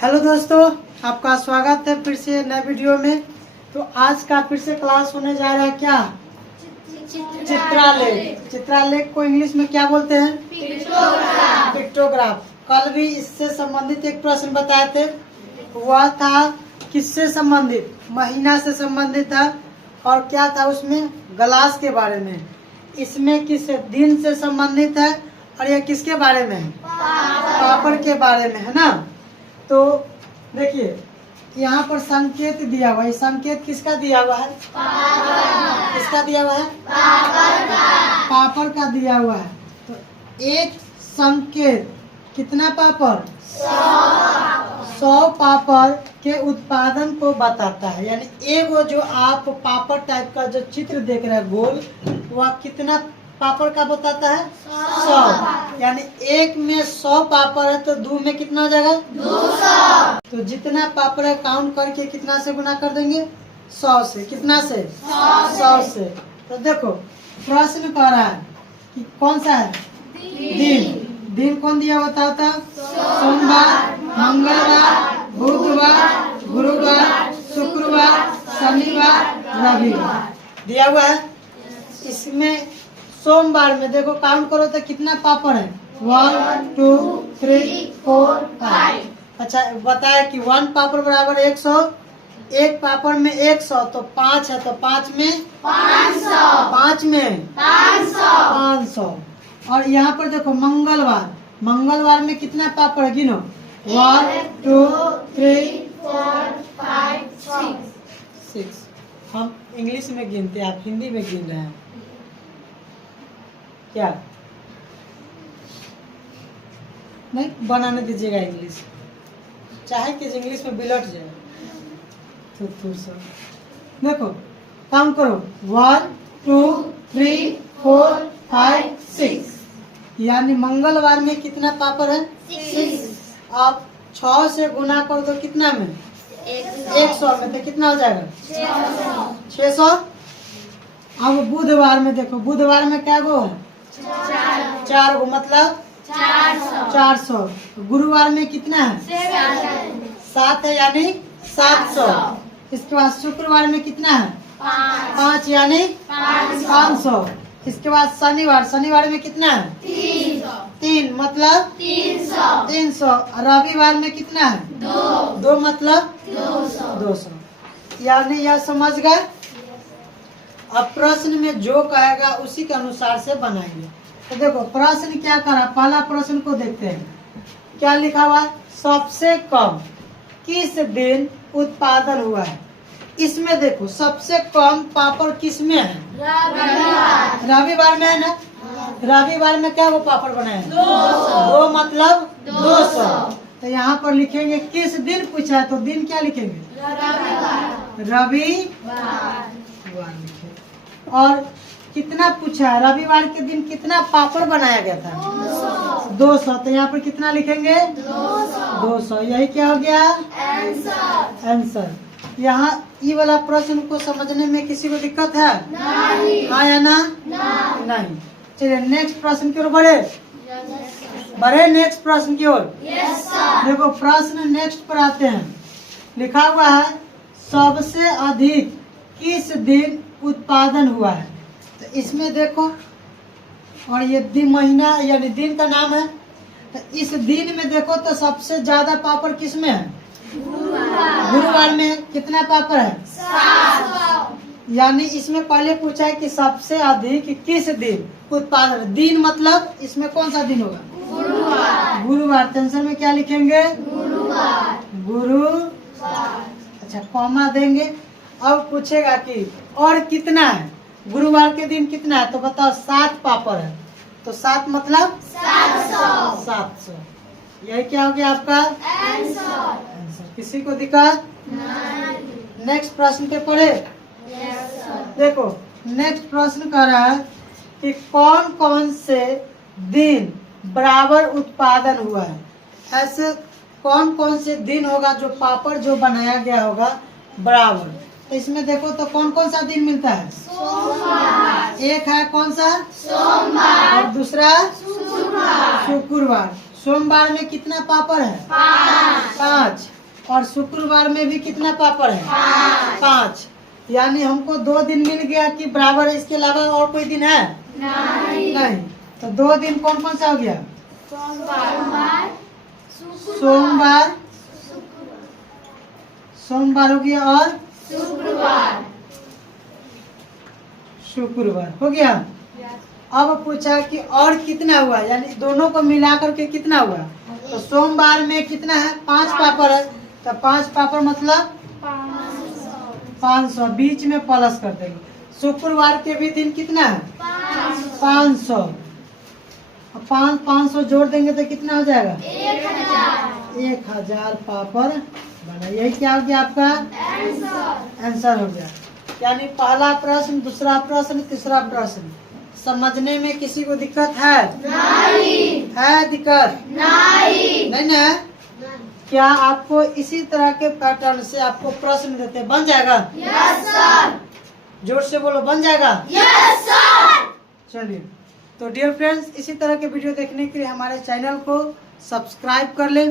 Hello दोस्तों, आपका स्वागत है फिर से नए वीडियो में। तो आज का फिर से क्लास होने जा रहा है क्या? चित्रालेख। चित्रालेख को इंग्लिश में क्या बोलते हैं? पिक्टोग्राफ। कल भी इससे संबंधित एक प्रश्न बताए थे, वह था किससे संबंधित? महीना से संबंधित था। और क्या था उसमें? ग्लास के बारे में। इसमें किस दिन से संबंधित है और यह किसके बारे में है? पापड़ के बारे में है ना। तो देखिए यहाँ पर संकेत दिया हुआ है। संकेत किसका दिया हुआ है? किसका दिया हुआ है? पापड़ का दिया हुआ है। तो एक संकेत कितना पापड़? 100 पापड़ के उत्पादन को बताता है। यानी एक वो जो आप पापड़ टाइप का जो चित्र देख रहे हैं गोल, वह कितना पापड़ का बताता है? 100। यानी एक में 100 पापड़ है तो दो में कितना हो जाएगा? 200। तो जितना पापड़ है काउंट करके कितना से गुना कर देंगे? 100 से। कितना से? 100 से। तो देखो प्रश्न कह रहा है कि कौन सा है? दिन। दिन कौन दिया होता था? सोमवार, मंगलवार, बुधवार, गुरुवार, शुक्रवार, शनिवार, रविवार दिया हुआ है। इसमें सोमवार में देखो काउंट करो तो कितना पापड़ है? 1 2 3 4 5। अच्छा बताया कि 1 पापड़ बराबर 100। एक पापड़ में 100 तो 5 है, तो 5 में 500। 5 में 500। और यहाँ पर देखो मंगलवार। मंगलवार में कितना पापड़ है? गिनो। 1 2 3 4 5 6। हम इंग्लिश में गिनते हैं, आप हिंदी में गिन रहे हैं क्या? नहीं बनाने दीजिएगा इंग्लिश, चाहे कि इंग्लिश में बिलट जाए तो देखो काउंट करो। 1 2 3 4 5 6। यानी मंगलवार में कितना पापड़ है? 6। आप 6 से गुना करो तो कितना में? 100 में। तो कितना हो जाएगा? 600। अब बुधवार में देखो, बुधवार में क्या गो है? 4 गो, मतलब 400। गुरुवार में कितना है? 7 है, यानी 700। इसके बाद शुक्रवार में कितना है? 5 यानी 500। इसके बाद शनिवार। शनिवार में कितना है? 3 मतलब 300। रविवार में कितना है? 2 मतलब 200। यानी यह समझ गए। अब प्रश्न में जो कहेगा उसी के अनुसार से बनाएंगे। तो देखो प्रश्न क्या करा, पहला प्रश्न को देखते हैं। क्या लिखा हुआ है? सबसे कम किस दिन उत्पादन हुआ है? इसमें देखो सबसे कम पापड़ किस में है? रविवार में है ना। रविवार में क्या वो पापड़ बनाए? 2 मतलब 200। तो यहाँ पर लिखेंगे किस दिन पूछा है तो दिन क्या लिखेंगे? रविवार। और कितना पूछा है? रविवार के दिन कितना पापड़ बनाया गया था? 200। तो यहाँ पर कितना लिखेंगे? 200। यही क्या हो गया? आंसर। यहाँ ये वाला प्रश्न को समझने में किसी को दिक्कत है? नहीं। हाँ या ना? नहीं। चलिए नेक्स्ट प्रश्न की ओर बढ़े नेक्स्ट प्रश्न की ओर। देखो प्रश्न नेक्स्ट पर आते हैं। लिखा हुआ है सबसे अधिक किस दिन उत्पादन हुआ है? तो इसमें देखो, और ये दिन महीना यानी दिन का नाम है। तो इस दिन में देखो तो सबसे ज्यादा पापड़ किस में है? गुरुवार में। कितना पापड़ है? 700। यानी इसमें पहले पूछा है कि सबसे अधिक किस दिन उत्पादन। दिन मतलब इसमें कौन सा दिन होगा? गुरुवार। टेंशन में क्या लिखेंगे? गुरुवार। अच्छा कॉमा देंगे। अब पूछेगा कि और कितना है? गुरुवार के दिन कितना है? तो बताओ 7 पापड़ है। तो 7 मतलब 700। यही क्या हो गया आपका आंसर। किसी को दिक्कत? नेक्स्ट प्रश्न पे पढ़े। देखो नेक्स्ट प्रश्न कह रहा है कि कौन कौन से दिन बराबर उत्पादन हुआ है? ऐसे कौन कौन से दिन होगा जो पापड़ जो बनाया गया होगा बराबर? तो इसमें देखो तो कौन कौन सा दिन मिलता है? सोमवार। एक है कौन सा? सोमवार। और दूसरा शुक्रवार। सोमवार में कितना पापड़ है? 5। और शुक्रवार में भी कितना पापड़ है? 5। यानी हमको 2 दिन मिल गया कि बराबर है, इसके अलावा और कोई दिन है? नहीं। तो 2 दिन कौन कौन सा हो गया? सोमवार हो गया और शुक्रवार हो गया। अब पूछा कि और कितना हुआ, यानी दोनों को मिला करके कितना हुआ? तो सोमवार में कितना है? 5 पापड़ है, तो 5 पापड़ मतलब 500, बीच में प्लस कर देंगे। शुक्रवार के भी दिन कितना है? 500। 500 जोड़ देंगे तो कितना हो जाएगा? 1000 पापड़ बना। यही क्या हो गया आपका आंसर हो गया। यानी पहला प्रश्न, दूसरा प्रश्न, तीसरा प्रश्न समझने में किसी को दिक्कत है? नहीं है। दिक्कत नहीं ना? क्या आपको इसी तरह के पैटर्न से आपको प्रश्न देते बन जाएगा? Yes sir. जोर से बोलो, बन जाएगा? Yes sir. चलिए, तो डियर फ्रेंड्स, इसी तरह के वीडियो देखने के लिए हमारे चैनल को सब्सक्राइब कर लें